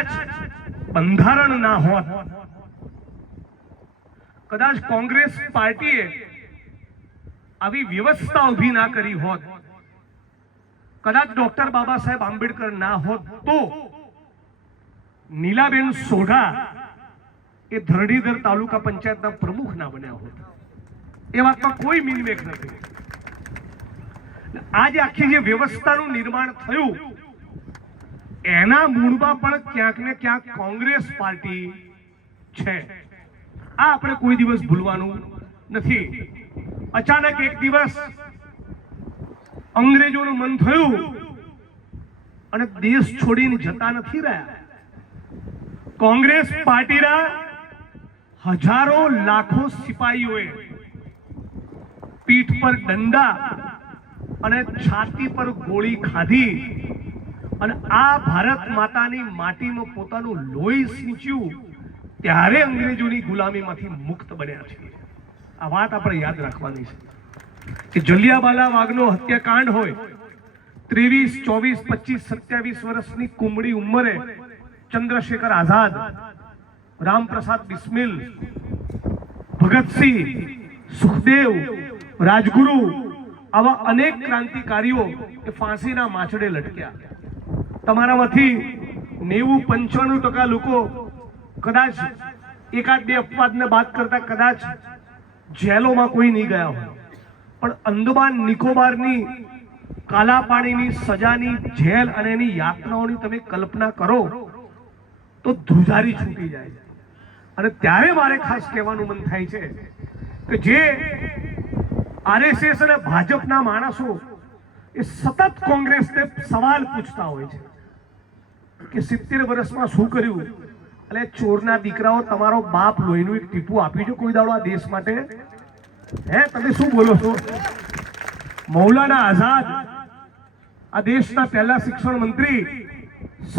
કદાચ બંધારણ ના હોત, કદાચ કોંગ્રેસ પાર્ટીએ આવી વ્યવસ્થા ઉભી ના કરી હોત, કદાચ ડોક્ટર બાબા સાહેબ આંબેડકર ના હોત, તો નીલાબેન સોઢા એ ધરણીધર તાલુકા પંચાયતના પ્રમુખ ના બન્યા હોત. એ વાતમાં કોઈ મિનમેક નથી. આજે આખી જે વ્યવસ્થાનું નિર્માણ થયું એના મૂળમાં પણ ક્યાંક ને ક્યાંક કોંગ્રેસ પાર્ટી છે. આ આપણે કોઈ દિવસ ભૂલવાનું નથી. અચાનક એક દિવસ અંગ્રેજોનું મન થયું અને દેશ છોડીને જતા નથી રહ્યા. કોંગ્રેસ પાર્ટીના હજારો લાખો સિપાહીઓએ પીઠ પર દંડા અને છાતી પર ગોળી ખાધી અને આ ભારત માતાની માટીમાં પોતાનું લોહી સિંચ્યું, ત્યારે અંગ્રેજોની ગુલામીમાંથી મુક્ત બન્યા છે. આ વાત આપણે યાદ રાખવાની છે કે જલિયાવાલા બાગનો હત્યાકાંડ હોય, 23, 24, 25, 27 વર્ષની કુમળી ઉંમરે ચંદ્રશેખર આઝાદ, રામપ્રસાદ બિસ્મિલ, ભગતસિંહ, સુખદેવ, રાજગુરુ, આવા અનેક ક્રાંતિકારીઓ એ ફાંસીના માછડે લટક્યા. તમારામાંથી 90-95% લોકો કદાચ એકાદ બે અપવાદને બાદ કરતા કદાચ જેલોમાં કોઈ નહીં ગયા હોય, પણ અંદમાન નિકોબારની કાલા પાણીની સજાની જેલ અને એની યાતનાઓની તમે કલ્પના કરો તો ધ્રુજારી છૂટી જાય. અને ત્યારે મારે ખાસ કહેવાનું મન થાય છે કે જે આરએસએસ અને ભાજપના માણસો એ સતત કોંગ્રેસને સવાલ પૂછતા હોય છે કે 70 વર્ષમાં શું કર્યું. એટલે ચોરના દીકરાઓ, તમારો બાપ લોહીનું એક ટીપું આપી જો કોઈ દાડો આ દેશ માટે? હે, તમે શું બોલો છો? મૌલાના આઝાદ, આ દેશના પહેલા શિક્ષણ મંત્રી,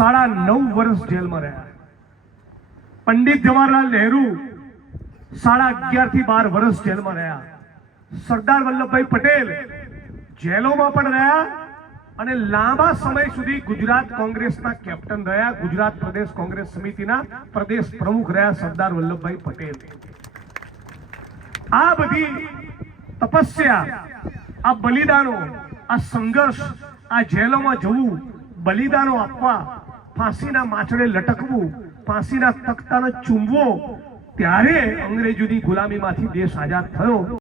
9.5 વર્ષ જેલમાં રહ્યા. પંડિત જવાહરલાલ નહેરુ 11.5 થી 12 વર્ષ જેલમાં રહ્યા. સરદાર વલ્લભભાઈ પટેલ જેલોમાં પણ રહ્યા અને લાંબા સમય સુધી ગુજરાત કોંગ્રેસના કેપ્ટન રહ્યા, ગુજરાત પ્રદેશ કોંગ્રેસ સમિતિના પ્રદેશ પ્રમુખ રહ્યા સરદાર વલ્લભભાઈ પટેલ. આ બધી તપસ્યા, આ બલિદાનો, આ સંઘર્ષ, આ જેલોમાં જવું, બલિદાનો આપવા, ફાંસીના માછડે લટકવું, ફાંસીના તખ્તાને ચૂમવો, ત્યારે અંગ્રેજોની ગુલામીમાંથી દેશ આઝાદ થયો.